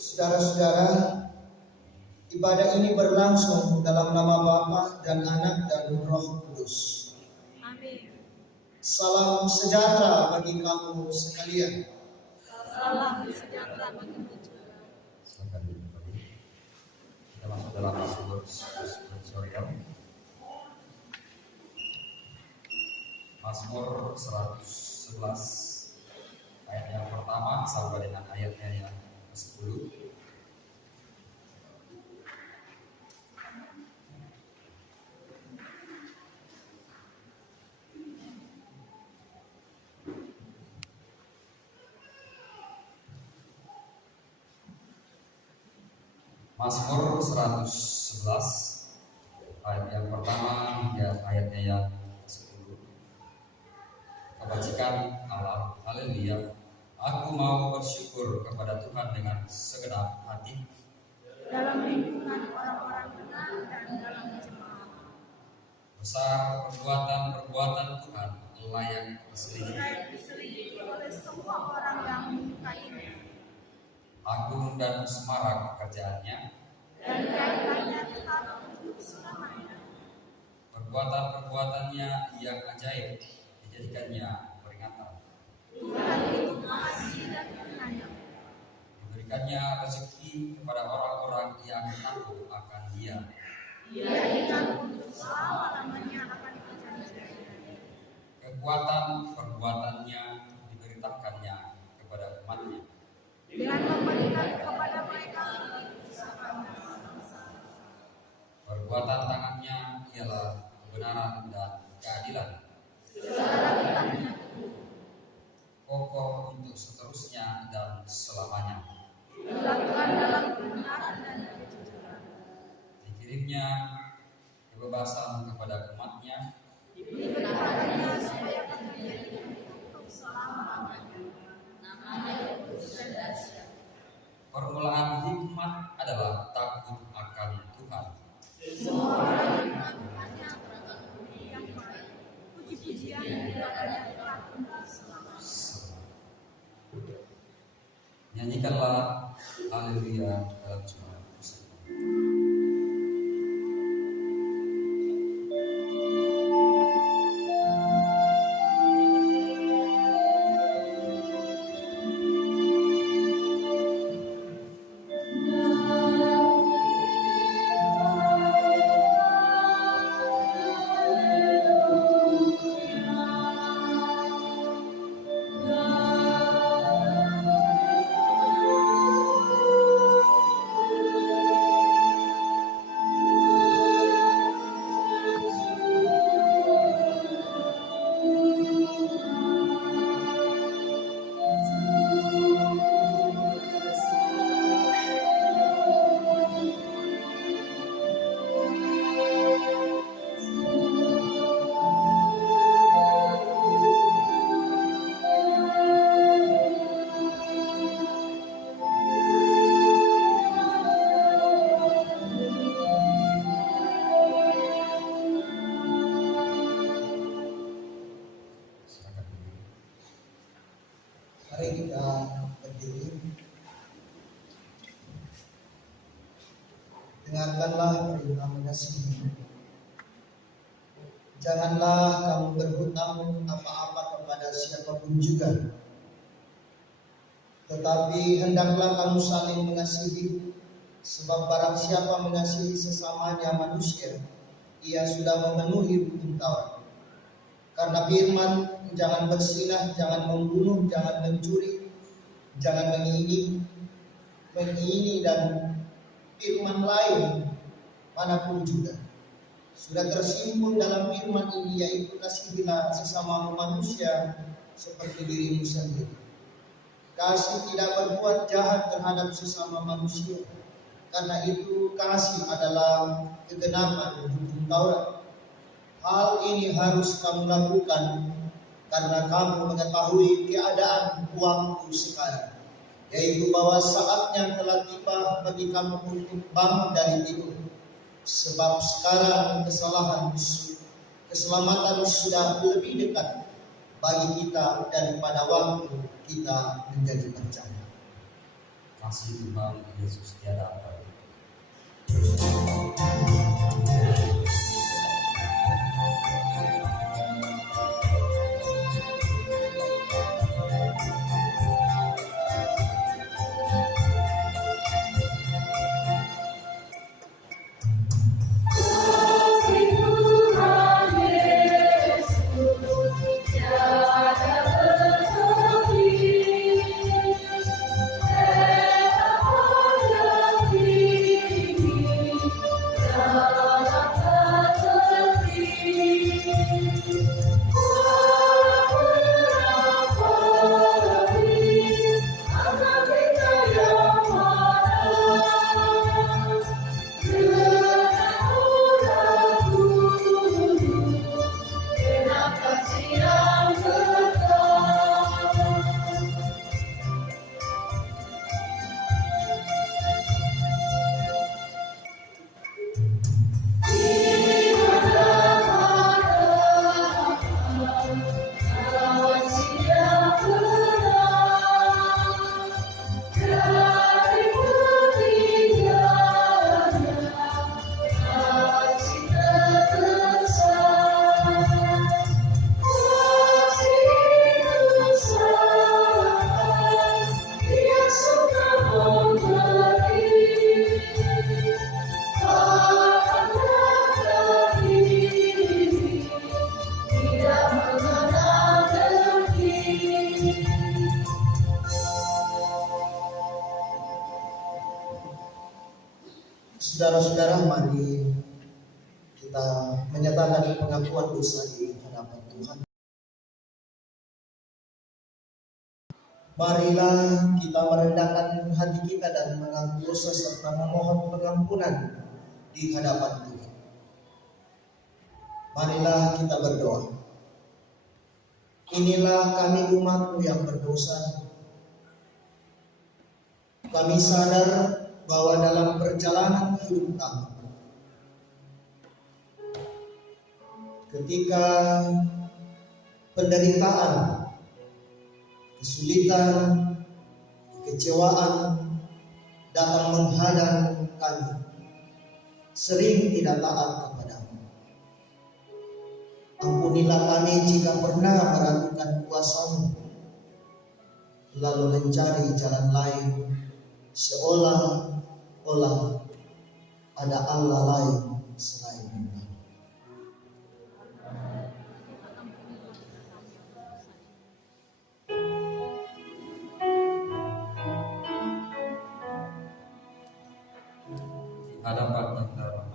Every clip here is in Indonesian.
Saudara-saudara, ibadah ini berlangsung dalam nama Bapa dan Anak dan Roh Kudus. Amin. Salam sejahtera bagi kamu sekalian. Salam sejahtera bagimu juga. Silakan duduk kembali. Kita masuk dalam Mazmur sensorial. Mazmur 111 ayat yang pertama sampai dengan ayatnya yang ke-10. Mazmur 111 ayat yang pertama hingga ayatnya yang ke-10. Kebajikan Allah, haleluya. Aku mau bersyukur kepada Tuhan dengan segenap hati. Dalam lingkungan orang-orang benar dan dalam jemaah. Besar perbuatan Tuhan layak diselidiki. Diselidiki oleh semua orang yang menyukainya. Agung dan semarak pekerjaannya. Dan kaitannya tetap untuk selamanya. Perbuatan-perbuatannya yang ajaib dijadikannya peringatan. Tuhan itu mengasihi dan penyayang. Diberikannya rezeki kepada orang-orang yang takut akan Dia. Dia ingat untuk selama-lamanya akan diperjanjikannya. Kekuatan perbuatannya diberitakannya kepada umatnya. Dengan memberikan kepada mereka keselamatan. Perbuatan tangannya ialah kebenaran dan keadilan. Segala kitabnya Kokoh untuk seterusnya dan selamanya. dilakukan dalam kebenaran dan kejujuran. Dikirimnya kebebasan kepada umatnya. Diberitakannya supaya terjadi untuk selama-lamanya. Namanya kudus dan dahsyat. Permulaan hikmat adalah takut akan Tuhan. Semua orang yang melakukannya beragam budi yang baik. Puji-pujian yang dilakukannya telah untuk selamanya. Nyanyikanlah haleluya dalam jemaat bersama. Mari kita berdiri. Dengarkanlah perintah mengasihi. Janganlah kamu berhutang apa-apa kepada siapapun juga. Tetapi hendaklah kamu saling mengasihi, sebab barang siapa mengasihi sesamanya manusia, ia sudah memenuhi hukum Taurat. Karena firman, jangan berzinah, jangan membunuh, jangan mencuri, jangan mengingini dan firman lain manapun juga sudah tersimpul dalam firman ini, yaitu kasihilah sesama manusia seperti dirimu sendiri. Kasih tidak berbuat jahat terhadap sesama manusia, karena itu kasih adalah kegenapan hukum Taurat. Hal ini harus kamu lakukan karena kamu mengetahui keadaan waktu sekarang, yaitu bahwa saatnya telah tiba bagi kamu untuk bangun dari tidur. Sebab sekarang keselamatan sudah lebih dekat bagi kita daripada waktu kita menjadi percaya. Kasih Tuhan Yesus tiada abadi. Saudara-saudara, mari kita menyatakan pengakuan dosa di hadapan Tuhan. Marilah kita merendahkan hati kita dan mengaku dosa serta memohon pengampunan di hadapan Tuhan. Marilah kita berdoa. Inilah kami umat-Mu yang berdosa. Kami sadar bahwa dalam perjalanan hidup kami, ketika penderitaan, kesulitan, kekecewaan datang menghadang kami, sering tidak taat kepadamu. Ampunilah kami jika pernah meragukan kuasa-Mu, lalu mencari jalan lain, seolah-olah ada Allah lain selain Engkau. Hadapan kita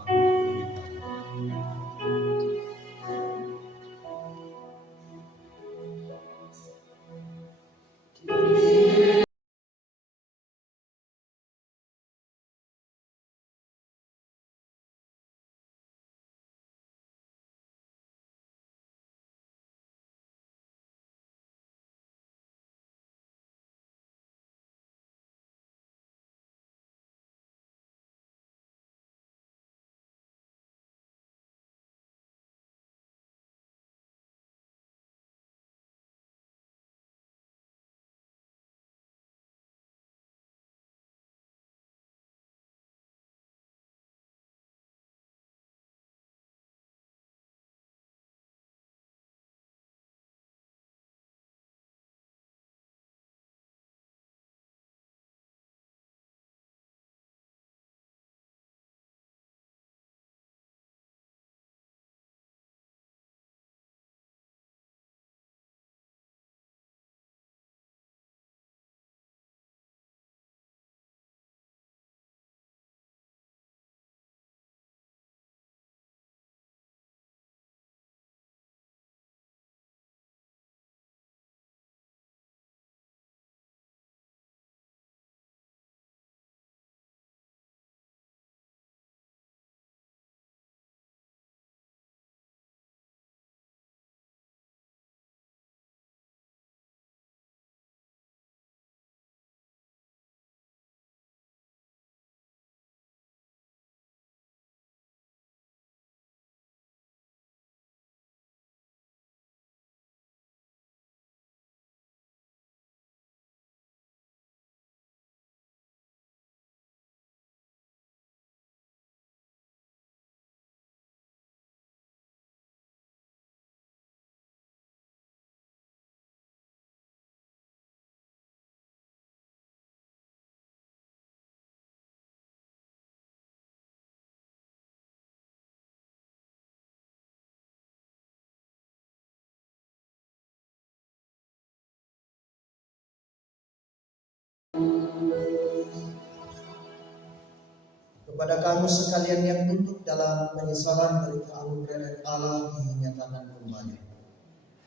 kepada kamu sekalian yang tunduk dalam penyesalan dari keanugeraan Allah dinyatakan kembali.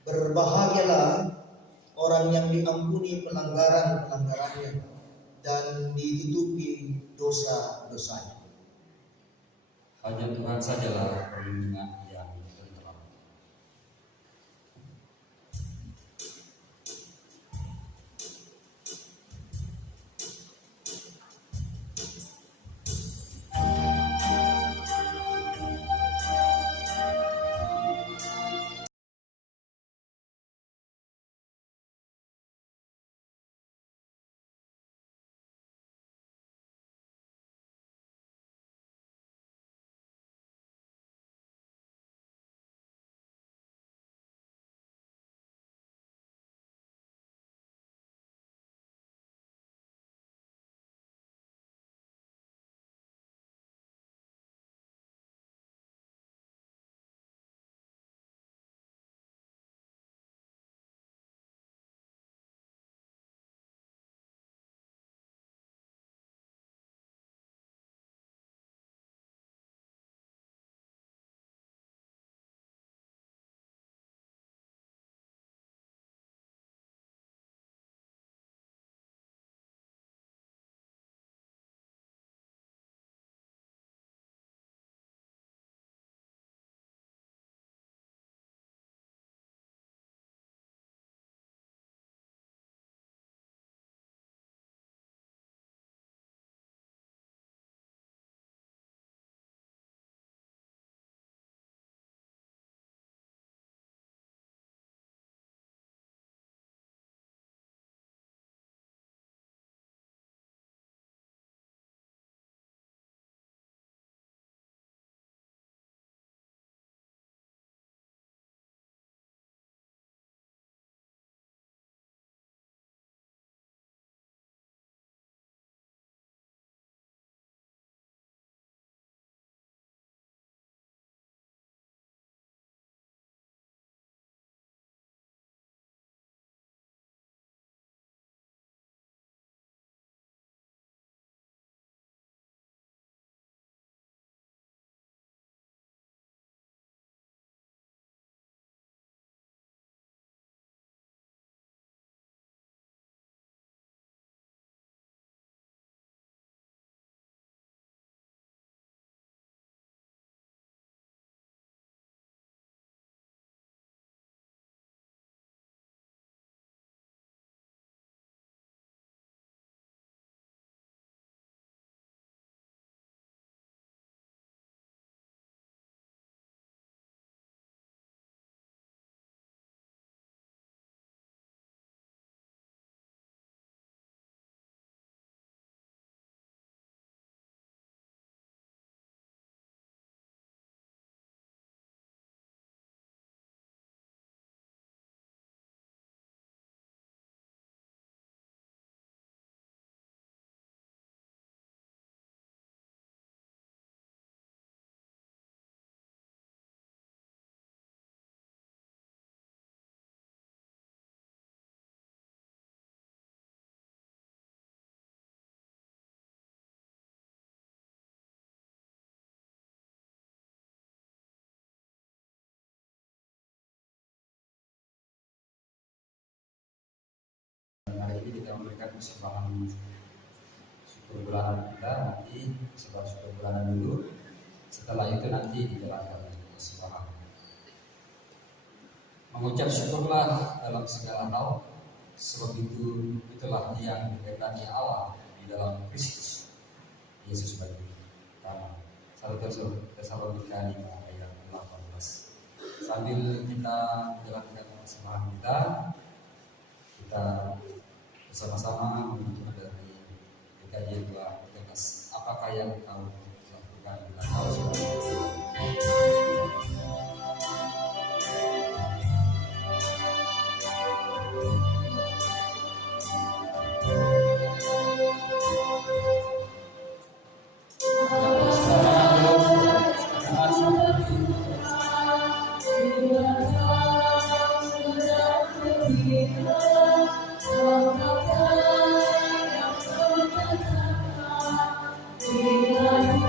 Berbahagialah orang yang diampuni pelanggaran-pelanggarannya dan ditutupi dosa-dosanya. Hanya Tuhan sajalah perlindungan yang tenteram. Hari ini kita memberikan persembahan syukur bulanan kita, nanti persembahan syukur bulanan dulu. Setelah itu nanti dijalankan persembahan. Mengucap syukurlah dalam segala hal, sebab itulah yang dikehendaki Allah di dalam Kristus Yesus bagi kami. 1 Tesalonika 5 ayat 18. Sambil kita menjalankan persembahan kita bersama-sama menuntut dari PKJ 2:13. Apakah yang kau lakukan bila kau Terima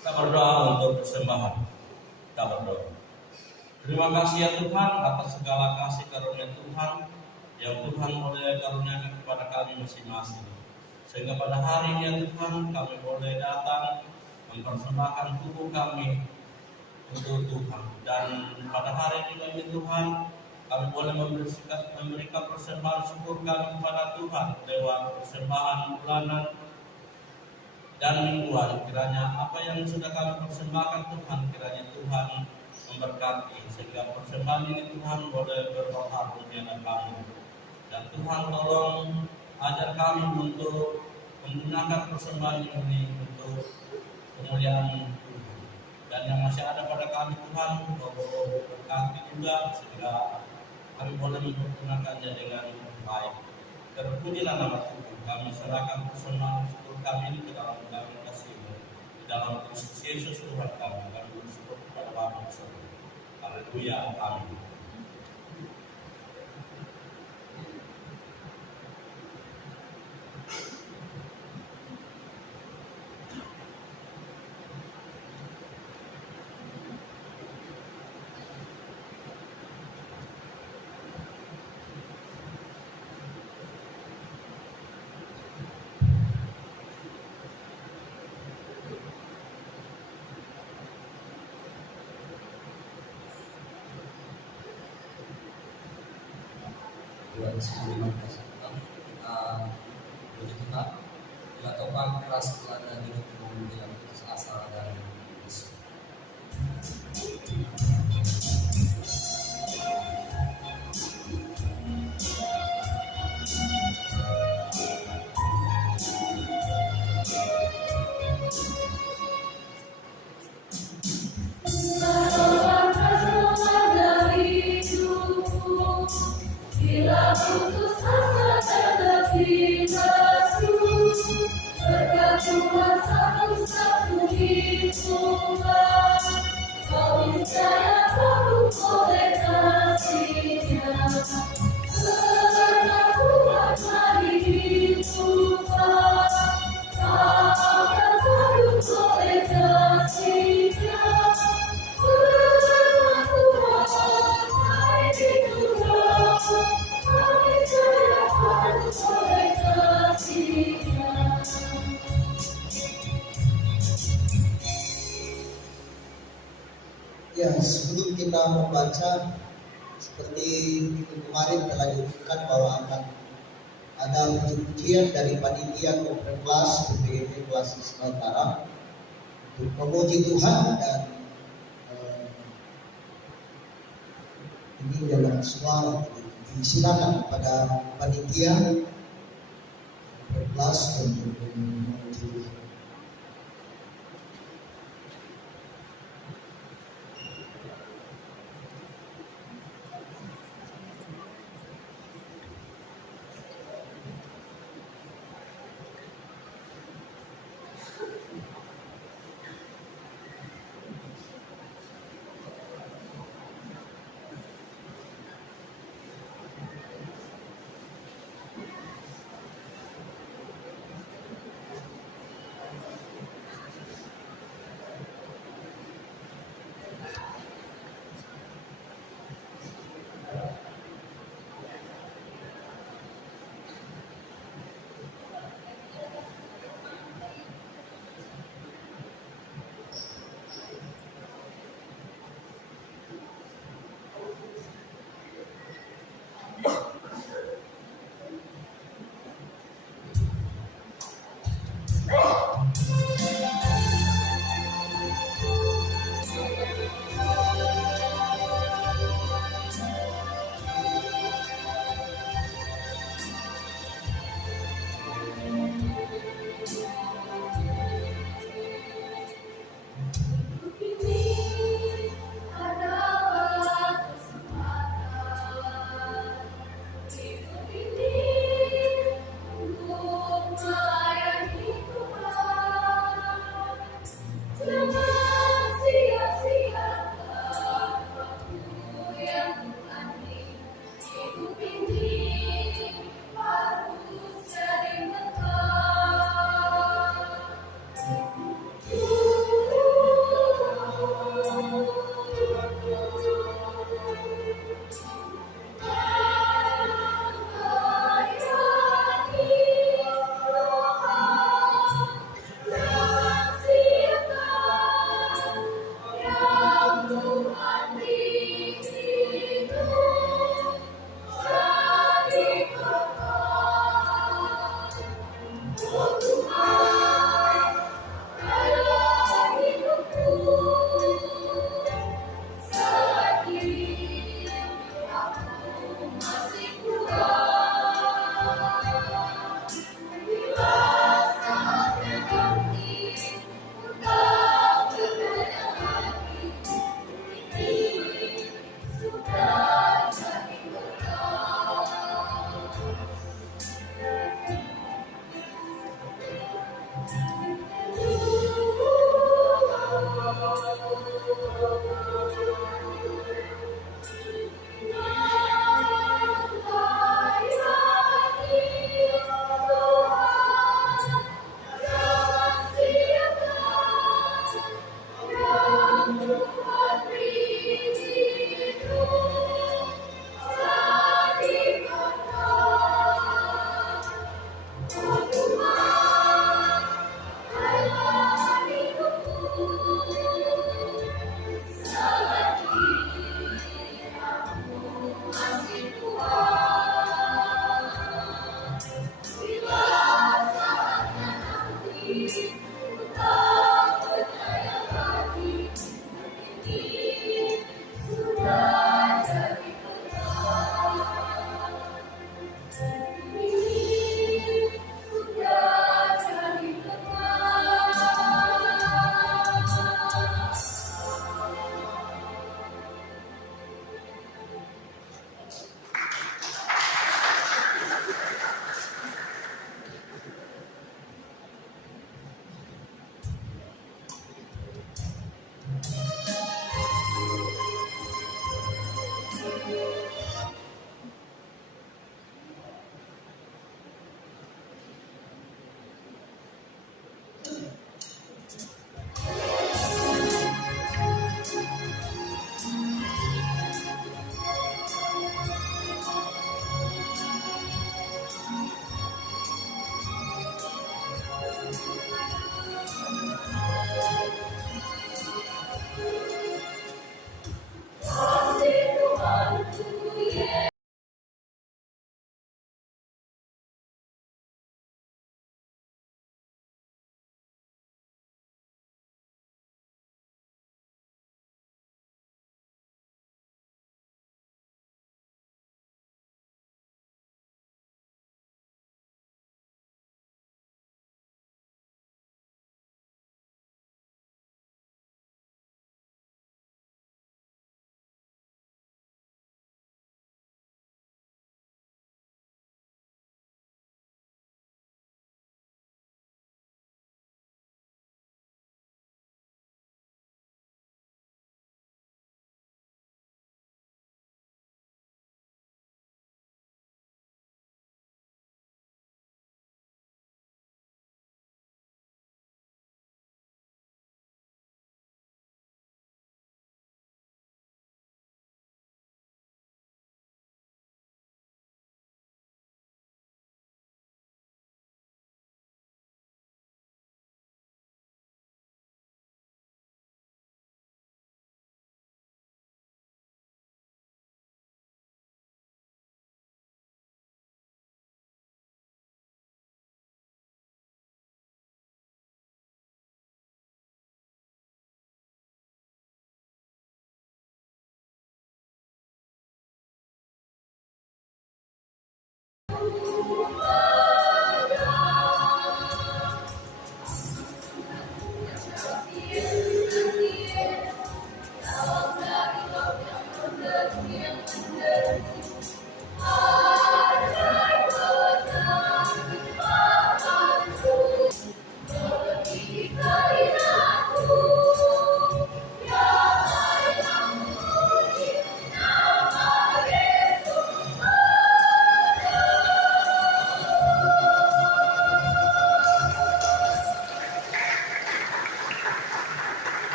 Kita berdoa untuk persembahan. Kita berdoa. Terima kasih ya Tuhan atas segala kasih karunia Tuhan yang Tuhan boleh karuniakan kepada kami masing-masing. Sehingga pada hari ini ya Tuhan kami boleh datang mempersembahkan tubuh kami untuk Tuhan. Dan pada hari ini ya Tuhan kami boleh memberikan persembahan syukur kami kepada Tuhan lewat persembahan bulanan dan mingguan. Kiranya apa yang sudah kami persembahkan Tuhan, kiranya Tuhan memberkati sehingga persembahan ini Tuhan boleh berbuah harum di hadapan kami. Dan Tuhan tolong ajar kami untuk menggunakan persembahan ini untuk kemuliaan Tuhan. Dan yang masih ada pada kami Tuhan, tolong berkati juga sehingga kami boleh mempergunakannya dengan baik. Terpujilah nama Tuhan. Kami serahkan persembahan syukur kami ini ke dalam kasih-Mu. Di dalam Kristus Yesus Tuhan kami bersyukur kepada Bapa di surga. Haleluya. Amin. Tuhan sebelum kita puji Tuhan, bila topang keras melanda hidupmu yang putus asa dan Yesus. Bila putus asa dan binasu, berkat Tuhan satu-satu hitungan, kau niscaya penuh oleh kasih-Nya. Karena Tuhan mari hitungan, kau akan penuh oleh kasih-Nya. Karena Tuhan mari hitungan, Ya, sebelum kita membaca seperti itu kemarin telah diumumkan bahwa akan ada pujian dari panitia konferensi kelas PPGP kelas Nusantara untuk memuji Tuhan dan ini adalah semua disilakan kepada panitia Ikhlas untuk menuju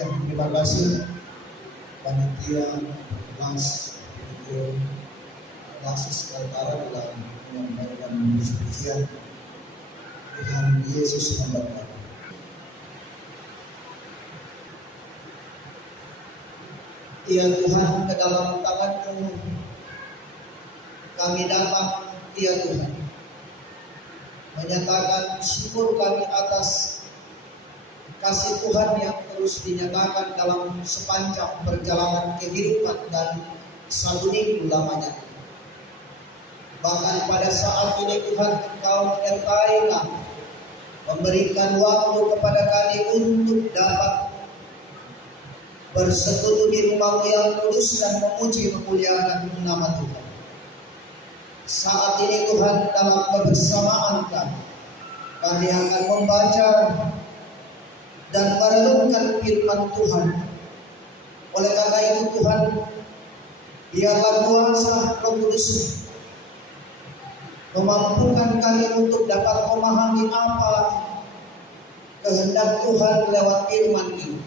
Ya, terima kasih panitia Mas Ibu Lasis Kaltara dalam menyampaikan pujian. Tuhan Yesus memberkati. Ya Tuhan, ke dalam tangan-Mu kami dapat, ya Tuhan, menyatakan syukur kami atas kasih Tuhan yang terus dinyatakan dalam sepanjang perjalanan kehidupan dan satu minggu lamanya. Bahkan pada saat ini Tuhan, Engkau menyertai kami, memberikan waktu kepada kami untuk dapat bersekutu di rumah-Mu yang kudus dan memuji memuliakan nama Tuhan. Saat ini Tuhan, dalam kebersamaan kami akan membaca dan merenungkan firman Tuhan. Oleh karena itu Tuhan, biarlah kuasa Roh Kudus memampukan kami untuk dapat memahami apa kehendak Tuhan lewat firman ini,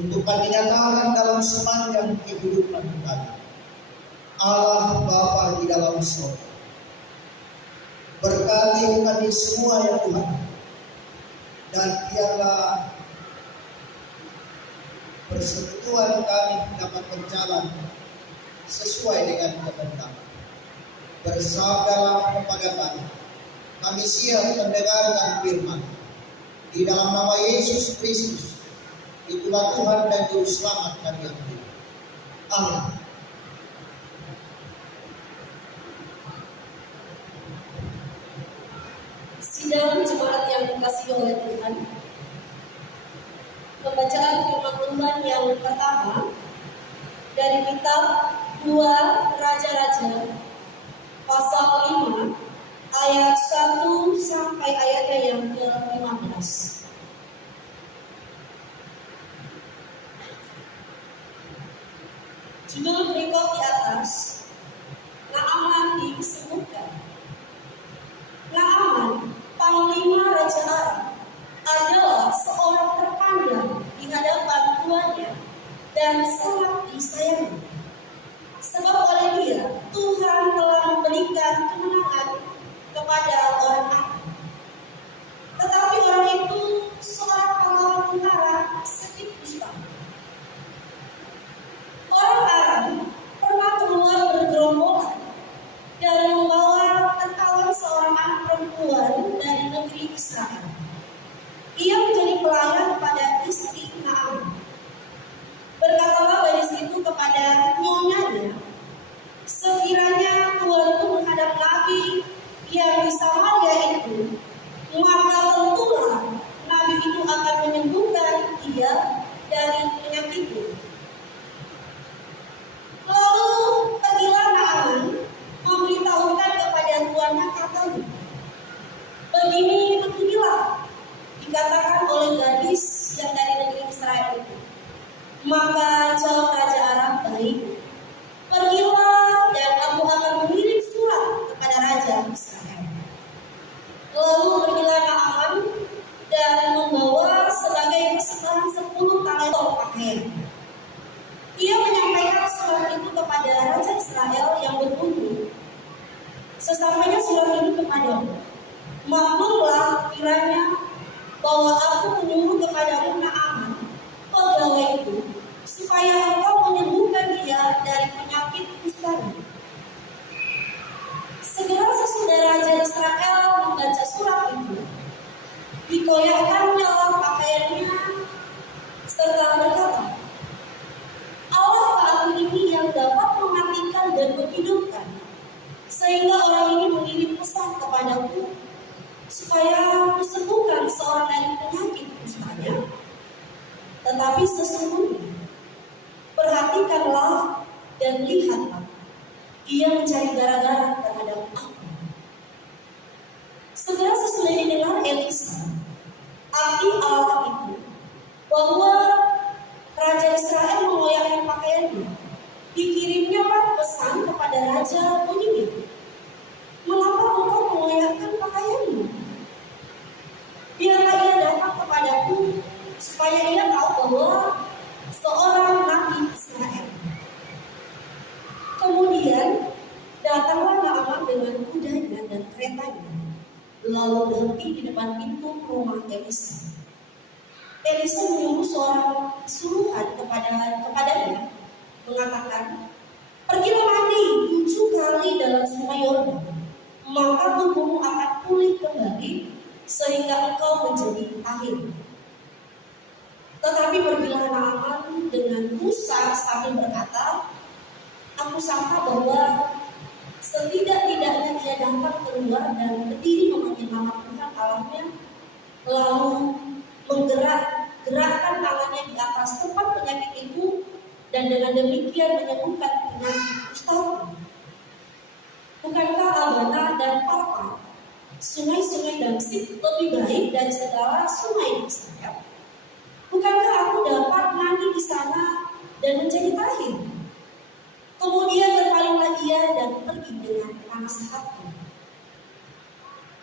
untuk kami nyatakan dalam sepanjang kehidupan kami. Allah Bapa di dalam surga, berkati kami semua ya Tuhan, dan biarlah persekutuan kami dapat berjalan sesuai dengan kehendak. Bersabdalah kepada kami, kami siap mendengarkan firman. Di dalam nama Yesus Kristus, itulah Tuhan dan Juru Selamat kami. Amin. Sidang jemaat yang dikasihi oleh Tuhan, pembacaan firman Tuhan yang pertama dari kitab 2 Raja-Raja pasal 5 ayat 1 sampai ayatnya yang ke-15. Judul berikut di atas, Naaman disembuhkan. Naaman, panglima Raja Aram, adalah seorang terpandang di hadapan tuannya dan sangat disayangi. Sebab oleh dia, Tuhan telah memberikan kemenangan kepada orang Aram. Tetapi orang itu seorang pahlawan tentara sekaligus panah. Orang Aram pernah keluar bergerombolan dan membawa tertawan seorang anak perempuan dari negeri Israel. Ia menjadi pelayan pada istri Naaman. Berkatalah gadis itu kepada nyonyanya, sekiranya tuanku menghadap nabi yang di Samaria itu, maka tentulah nabi itu akan menyembuhkan dia dari penyakitnya. Lalu pergilah Naaman memberitahukan kepada tuannya, katanya, beginilah dikatakan oleh gadis yang dari negeri Israel itu. Maka jawab Raja Aram, baik, pergilah dan aku akan mengirim surat kepada Raja Israel. Lalu pergilah Naaman dan membawa sebagai persembahan 10 talenta pakaian. Ia menyampaikan surat itu kepada Raja Israel yang berbunyi, sesampainya surat ini kepadamu, maklumlah kiranya bahwa aku menyuruh kepadamu Naaman, pegawaiku, supaya engkau menyembuhkan dia dari penyakit kustanya. Segera sesudah Raja Israel membaca surat itu, dikoyakkannya pakaiannya serta berkata, Allah Ta'ala ini yang dapat mematikan dan menghidupkan, sehingga orang ini mengirim pesan kepadaku supaya kusembuhkan seorang dari penyakit kustanya. Tetapi sesungguhnya perhatikanlah dan lihatlah, ia mencari gara-gara terhadap aku. Segera sesudah didengar Elisa arti Allah itu, bahwa Raja Israel mengoyakkan pakaiannya, dikirimnya pesan kepada Raja bunyinya, mengapa engkau mengoyakkan pakaianmu? Biarlah ia datang kepadaku, supaya ia tahu bahwa lalu berhenti di depan pintu rumah Elisa. Elisa menyuruh seorang suruhan kepadanya, mengatakan, "Pergilah mandi 7 kali dalam sungai Yordan, maka tubuhmu akan pulih kembali sehingga engkau menjadi tahir." Tetapi pergilah Naaman dengan gusar sambil berkata, "Aku sangka bahwa setidak-tidaknya dia dapat keluar dan berdiri memanggil nama Tuhan Allahnya, lalu menggerakkan tangannya di atas tempat penyakit itu, dan dengan demikian menyembuhkan penyakit kusta. Bukankah Abana dan Papa, sungai-sungai Damsik, lebih baik dari segala sungai di Israel? Bukankah aku dapat mandi di sana dan menjadi tahir?" Kemudian berpalinglah ia dan pergi dengan panas hati.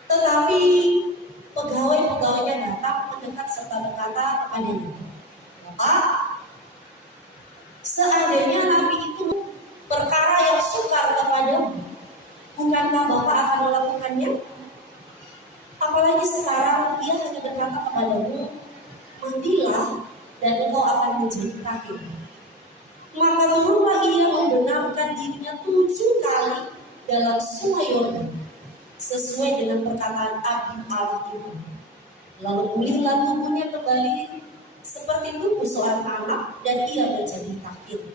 Tetapi pegawai-pegawainya datang mendekat serta berkata kepadanya, "Bapak, seandainya nabi itu perkara yang sukar kepadamu, bukankah Bapak akan melakukannya? Apalagi sekarang ia hanya berkata kepadamu, 'Mandilah dan engkau akan menjadi tahir.'" Maka turunlah ia membenamkan dirinya 7 kali dalam sungai Yordan, sesuai dengan perkataan abdi Allah itu. Lalu pulihlah tubuhnya kembali seperti tubuh seorang anak, dan ia menjadi tahir.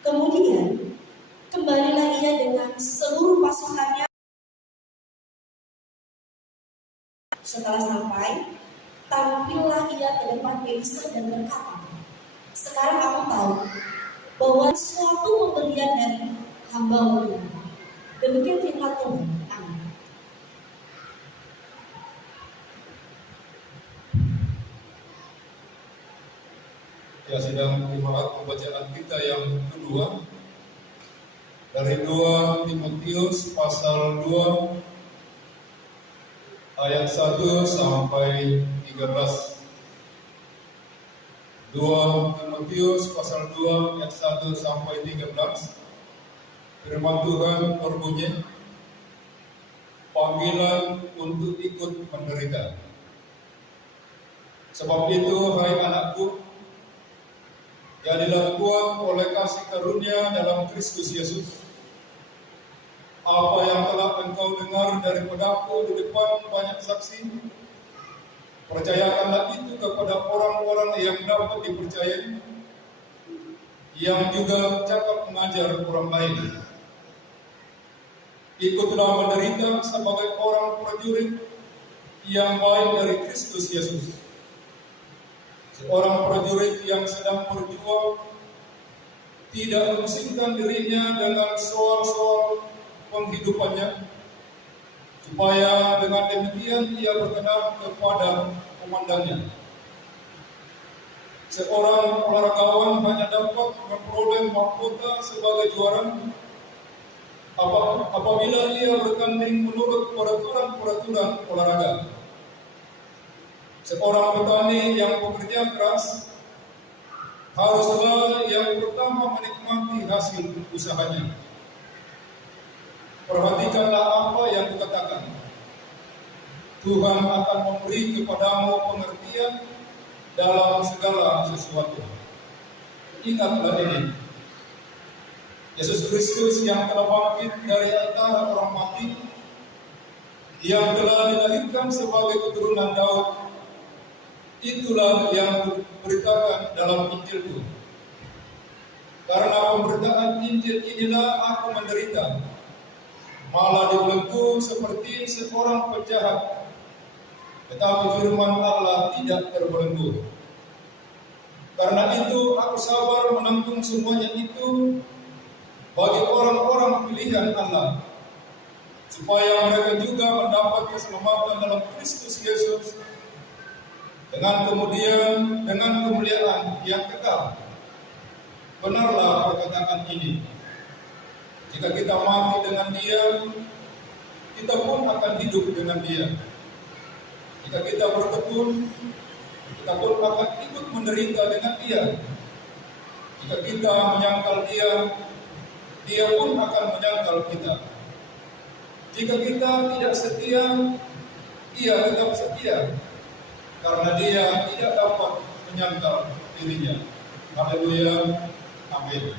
Kemudian kembalilah ia dengan seluruh pasukannya. Setelah sampai, tampillah ia ke depan Elisa dan berkata, "Sekarang aku tahu bahwa suatu pemberian dari hamba-Mu." Demikian firman Tuhan. Amin. Ya, sedang dimaksud pembacaan kita yang kedua dari 2 Timotius pasal 2 ayat 1 sampai 13. 2 Timotius pasal 2 ayat 1 sampai 13. Firman Tuhan berbunyi, "Panggilan untuk ikut menderita. Sebab itu, hai anakku, jadilah kuat oleh kasih karunia dalam Kristus Yesus. Apa yang telah engkau dengar daripadaku di depan banyak saksi, percayakanlah itu kepada orang-orang yang dapat dipercayai, yang juga cakap mengajar orang lain. Ikutlah menderita sebagai orang prajurit yang baik dari Kristus Yesus. Seorang prajurit yang sedang berjuang tidak memusingkan dirinya dengan soal-soal penghidupannya, supaya dengan demikian ia berkenan kepada komandannya. Seorang olahragawan hanya dapat memperoleh mahkota sebagai juara apabila ia bertanding menurut peraturan olahraga. Seorang petani yang bekerja keras haruslah yang pertama menikmati hasil usahanya. Perhatikanlah apa yang kukatakan. Tuhan akan memberi kepadamu pengertian dalam segala sesuatu. Ingatlah ini. Yesus Kristus yang telah bangkit dari antara orang mati, yang telah dilahirkan sebagai keturunan Daud, itulah yang diberitakan dalam Injilku. Karena pemberitaan Injil inilah aku menderita, malah dibelenggu seperti seorang penjahat. Tetapi firman Allah tidak terbelenggu. Karena itu aku sabar menanggung semuanya itu bagi orang-orang pilihan Allah, supaya mereka juga mendapat keselamatan dalam Kristus Yesus dengan kemuliaan yang kekal. Benarlah perkataan ini. Jika kita mati dengan Dia, kita pun akan hidup dengan Dia. Jika kita bertekun, kita pun akan ikut menderita dengan Dia. Jika kita menyangkal Dia, Dia pun akan menyangkal kita. Jika kita tidak setia, Dia tetap setia karena dia tidak dapat menyangkal dirinya. Haleluya. Amin.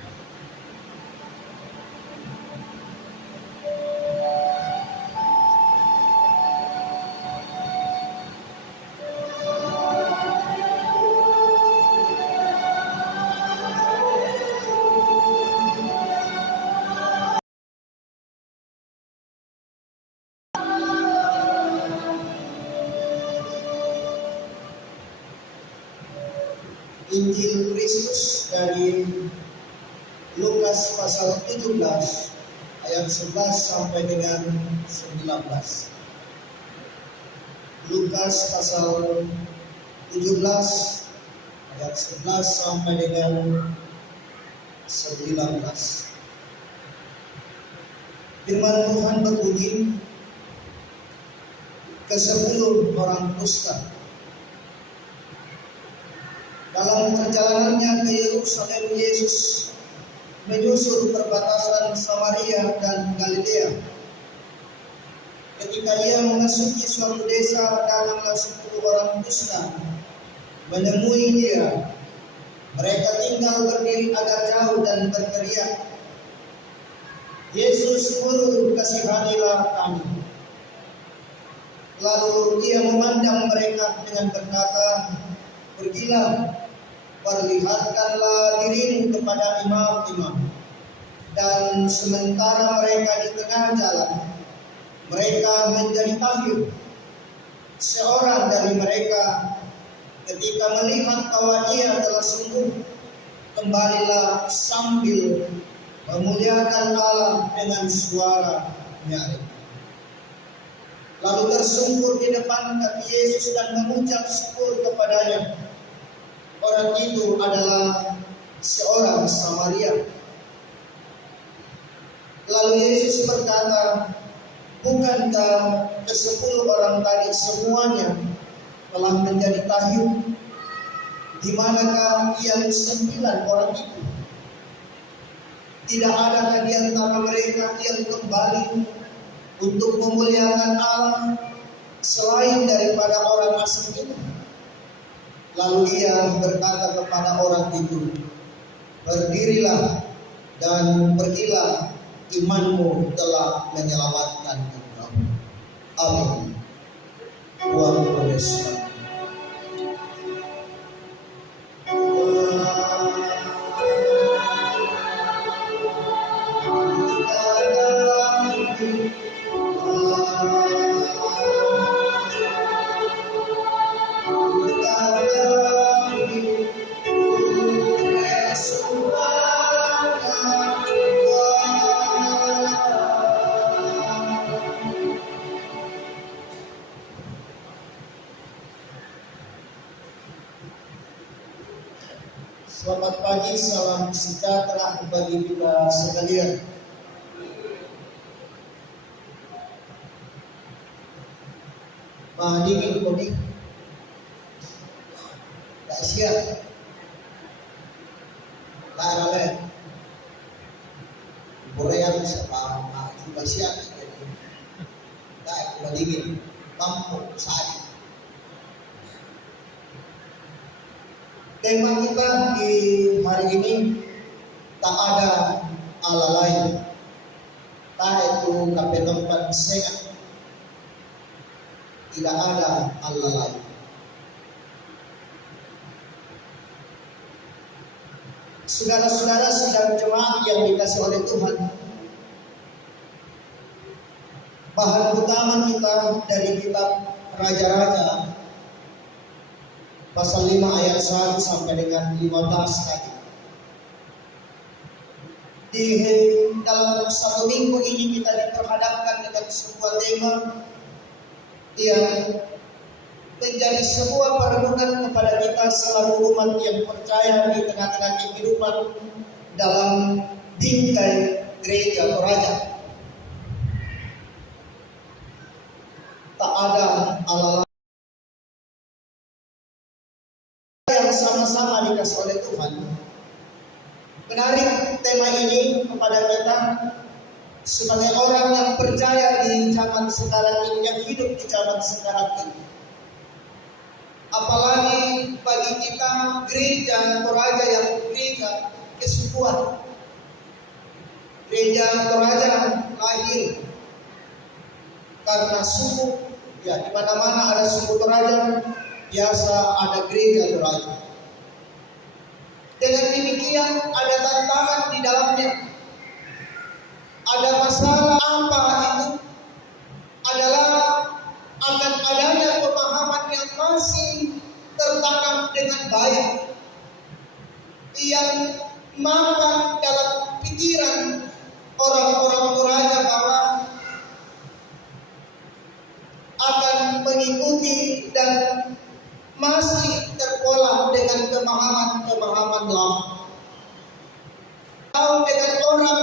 Injil Kristus dari Lukas pasal 17 ayat 11 sampai dengan 19. Lukas pasal 17 ayat 11 sampai dengan 19. Firman Tuhan berbunyi, ke-10 orang kusta. Dalam perjalanannya ke Yerusalem, Yesus menyusur perbatasan Samaria dan Galilea. Ketika ia memasuki suatu desa, datanglah 10 orang kusta menemui dia. Mereka tinggal berdiri agak jauh dan berteriak, "Yesus, Guru, kasihanilah kami." Lalu ia memandang mereka dengan berkata, "Pergilah, perlihatkanlah dirimu kepada imam-imam." Dan sementara mereka di tengah jalan, mereka menjadi tahir. Seorang dari mereka ketika melihat bahwa ia telah sembuh, kembalilah sambil memuliakan Allah dengan suara nyaring. Lalu tersungkur di depan kaki Yesus dan mengucap syukur kepadanya. Orang itu adalah seorang Samaria. Lalu Yesus berkata, "Bukankah ke-10 orang tadi semuanya telah menjadi tahir? Di manakah yang 9 orang itu? Tidak adakah di antara mereka yang kembali untuk memuliakan Allah selain daripada orang asing itu?" Lalu ia berkata kepada orang itu, "Berdirilah dan pergilah, imanmu telah menyelamatkan engkau." Amin. Tuhan Yesus. Selamat pagi, salam sejahtera bagi kita sekalian. Dingin kuning, tak siap, tak lain. Boleh yang sama, juga siap. Tak dingin, mampu saat. Tema kita di hari ini, tak ada Allah lain. Tak itu kapenompan sengat. Tidak ada Allah lain. Saudara-saudara sidang jemaat yang dikasih oleh Tuhan, bahan utama kita dari kitab Raja-Raja pasal 5 ayat 1 sampai dengan 15 tadi. Di dalam satu minggu ini kita diperhadapkan dengan sebuah tema yang menjadi sebuah perenungan kepada kita selalu umat yang percaya di tengah-tengah kehidupan dalam bingkai gereja atau raja. Tak ada Allah yang sama-sama dikasih oleh Tuhan. Menarik tema ini kepada kita sebagai orang yang percaya di zaman sekarang ini, yang hidup di zaman sekarang ini. Apalagi bagi kita gereja Toraja yang gereja kesukuan, gereja Toraja lahir karena suku, ya di mana-mana ada suku Toraja, biasa ada gereja Toraja. Dengan demikian ada tantangan di dalamnya. Ada masalah apa itu? Adalah akan adanya pemahaman yang masih tertanam dengan baik, yang makan dalam pikiran orang-orang Toraja bahwa akan mengikuti dan masih terpola dengan pemahaman-pemahaman lama. Atau dengan orang